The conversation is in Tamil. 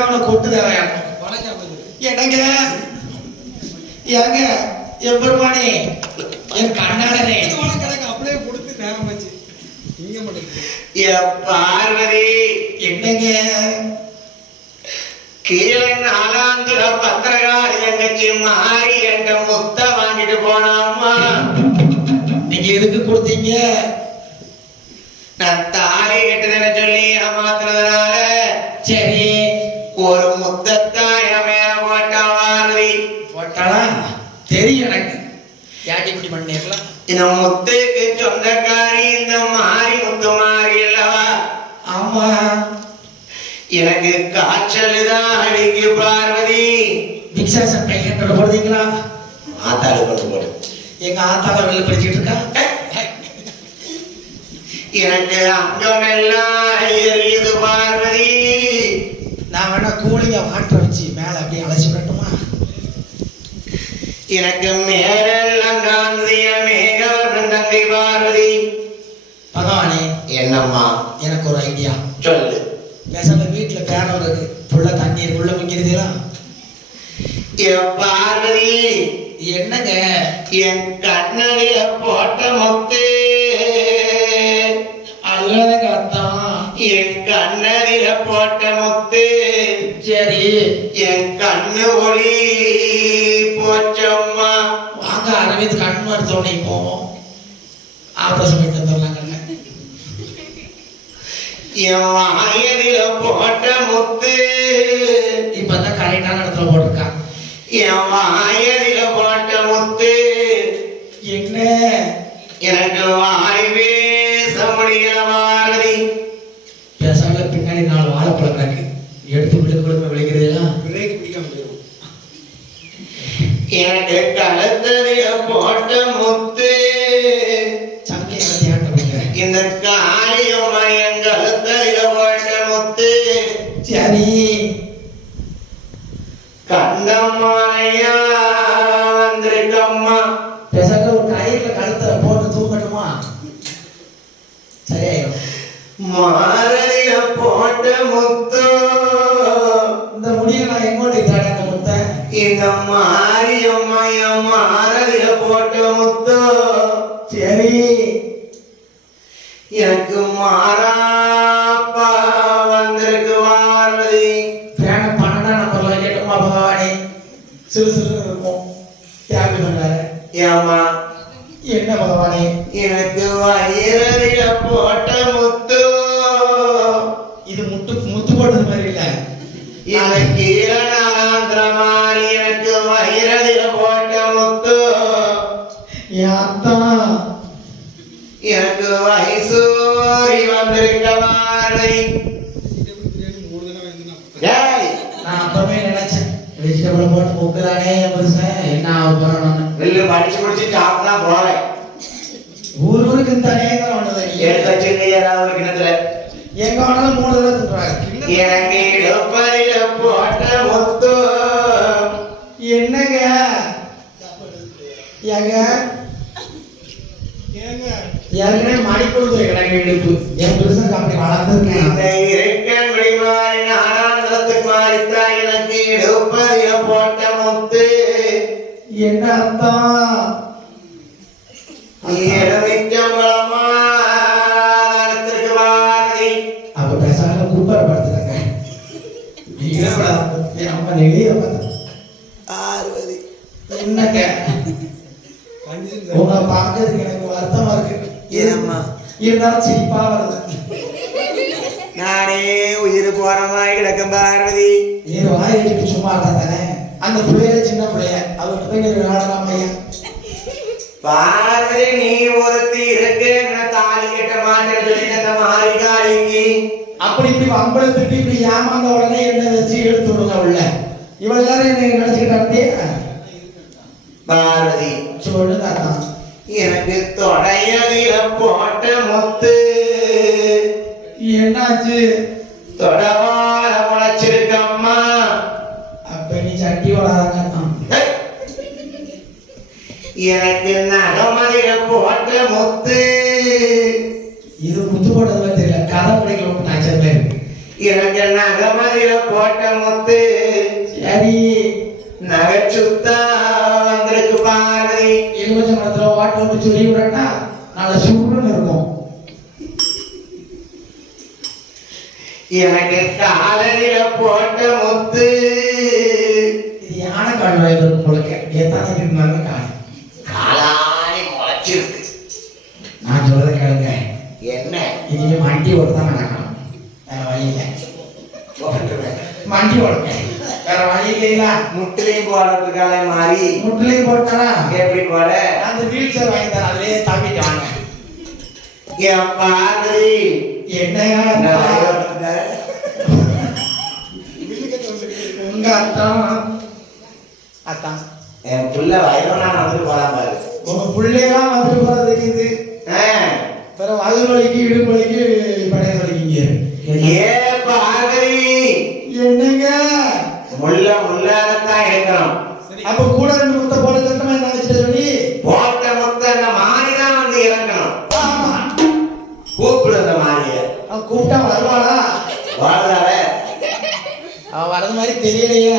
பிறகு அவனை கொட்டு தேவையான என்னங்க? ஏங்க எம்பெருமானே என் கண்ணாடனே அப்படியே கொடுத்து நேரம் வச்சு இங்க மட்டும் ஏ பார்வதி என்னங்க? கீழே நாலாந்துல பத்திரகாளி எங்கச்சி மாறி எங்க முத்த வாங்கிட்டு போனாம்மா. நீங்க எதுக்கு கொடுத்தீங்க? நான் தாலி கட்டுதுன்னு சொல்லி ஏமாத்துறதுனால எனக்கு ஏட்டி இப்படி பண்ணீங்களா இந்த முத்துக்கு சொந்தக்காரி இந்த மாறி முத்து மாறி அல்லவா? ஆமா. எனக்கு காய்ச்சல் தான் அடிக்கு பார்வதி. பிக்சாசன் பையன் போடுறீங்களா? ஆத்தாடு கொண்டு போடு. எங்க ஆத்தால வெளில படிச்சுட்டு இருக்கா? எனக்கு அங்கமெல்லாம் எரியுது பார்வதி. நான் வேணா கூலிங்க வாட்டர் வச்சு மேல அப்படியே அழைச்சி எனக்கு மேலெல்லாம் காந்திய மேகவர்ணன் தங்கை பார்வதி. பகவானே என்னம்மா? எனக்கு ஒரு ஐடியா சொல்லு. பேசாம வீட்டுல பேனம் இருக்கு. புள்ள தண்ணீர் உள்ள மிக்கிறதுல என் பார்வதி? என்னங்க? என் கண்ணடியில போட்ட முத்து. அழுகாதங்க அத்தான் என் கண்ணடியில போட்ட முத்து. சரி. என் கண்ணு ஒளி. போச்சம்மா வாங்க அரவிந்த் கண் மருத்துவமனை போவோம். ஆபரேஷன் பண்ணிட்டு வந்துடலாம் கண்ணு. என் வாயதில போட்ட முத்து. இப்பதான் கரெக்டான இடத்துல போட்டிருக்கான் என் வாயதில போட்ட முத்து. என்ன? எனக்கு வாய் பேச முடியல பாரதி பேசாம பின்னாடி நாலு வாழைப்பழம் எனக்கு கழுத்ததில போட்ட முத்து இந்த காளியம்மா என் கழுத்ததில போட்ட முத்து சரி கண்டம்மானையா வந்திருக்கம்மா பேசாம ஒரு கயிறுல கழுத்துல போட்டு தூங்கட்டுமா சரியாயிடும் மாறைய போட்ட முத்து இந்த முடிய நான் எங்கோட்டு தாடாங்க இந்த மாரியம்மா மாரதில போட்ட முத்து. சரி. எனக்கு மாறாப்பா வந்திருக்கு பாரதி பேன பன்னெண்டாம் நம்பர்ல வைக்கட்டுமா பகவானே. சிறு சிறு இருக்கும். தியாகி பண்ணாரு ஏமா என்ன பகவானே? எனக்கு வயிறதில போட்ட முத்து. இது முட்டு முத்து போட்டது மாதிரி இல்ல. இது கீழநாந்திர மாதிரி எனக்கு வயசூரி வந்திருக்க டேய் நான் அப்பவே நினைச்சேன். வெஜிடபிள் போட்டு முக்குதானே புருஷன் என்ன ஆக போறோம் வெளில படிச்சு முடிச்சு சாப்பிட்டா போவேன் ஊர் ஊருக்கு தனியாக வந்தது எடுத்து வச்சிருக்க ஏதாவது ஒரு கிணத்துல எங்க வேணாலும் மூணு தடவை திட்டுறாங்க எனக்கு இடுப்பதில போட்ட முத்து என்னங்க? ஏங்க? கொடுத்து எனக்கு இடுப்பு. என் புருஷன் அப்படி வளர்த்துருக்கேன். என்ன அர்த்தம்? அப்ப பேசாம குப்பர் படுத்துறேங்க அம்மா நெளிய பார்வதி. என்னங்க? உங்களை பார்க்கறதுக்கு எனக்கு வருத்தமா இருக்கு. ஏம்மா? இருந்தாலும் சிரிப்பா வருது. நானே உயிர் போற மாதிரி கிடக்கும் பார்வதி. நீ வாய் வச்சுட்டு சும்மா தானே அந்த பிள்ளைய சின்ன பிள்ளைய. போய் நீ விளையாடலாம் ஐயா. பார்வதி நீ ஒருத்தி இருக்கு தாலி கட்ட மாட்டேன்னு சொல்லி அந்த மாரிகாளிக்கு. அப்படி இப்படி திட்டி இப்படி ஏமாந்த உடனே என்ன வச்சு எடுத்து விடுங்க உள்ள. இவள் எல்லாரும் என்ன நினைச்சுக்கிட்டே பார்வதி சொல்லுங்க அதான் எனக்கு தொடையலில போட்ட முத்து. என்னாச்சு? தொடவால முளைச்சிருக்கம்மா. அப்ப நீ சட்டி வளராங்க! எனக்கு நகமதில போட்ட முத்து. இது முத்து போட்டது மாதிரி தெரியல. கதை பிடிக்கல விட்டு நாச்சது மாதிரி இருக்கு. எனக்கு நகமதியில போட்ட முத்து. சரி. வந்திருக்கு பாரதி வாட்டர் விட்டு சொல்லி விடட்டா? நல்ல சுருன்னு இருக்கும். எனக்கு காலனில போட்ட முத்து. இது யானை கால் இருக்கும் போலக்க ஏத்தான இருந்தாங்க காணி காலானி முளைச்சிருக்கு. நான் சொல்றதை கேளுங்க. என்ன? இனிமே மண்டி ஓட தான் நடக்கணும். வேற வழி இல்லை போட்டுருவேன். மண்டி ஓடுங்க வேற வழி இல்லைங்களா? முட்டிலையும் போடுறதுக்கால மாறி. முட்டிலையும் போட்டானா? எப்படி போட. அந்த வீல் சேர் வாங்கி தரேன் அதுலயே தாக்கிட்டு வாங்க. என் அப்பா? வந்தேன். உங்க அத்தான். அத்தான். என் புள்ள வயதான வந்து போலாம் பாரு. உங்க பிள்ளையெல்லாம் வந்துட்டு போறது தெரியுது. பிற வயிறு வலிக்கு இடுப்பு வலிக்கு படைய வலிக்குங்க ஏ தெரியலையே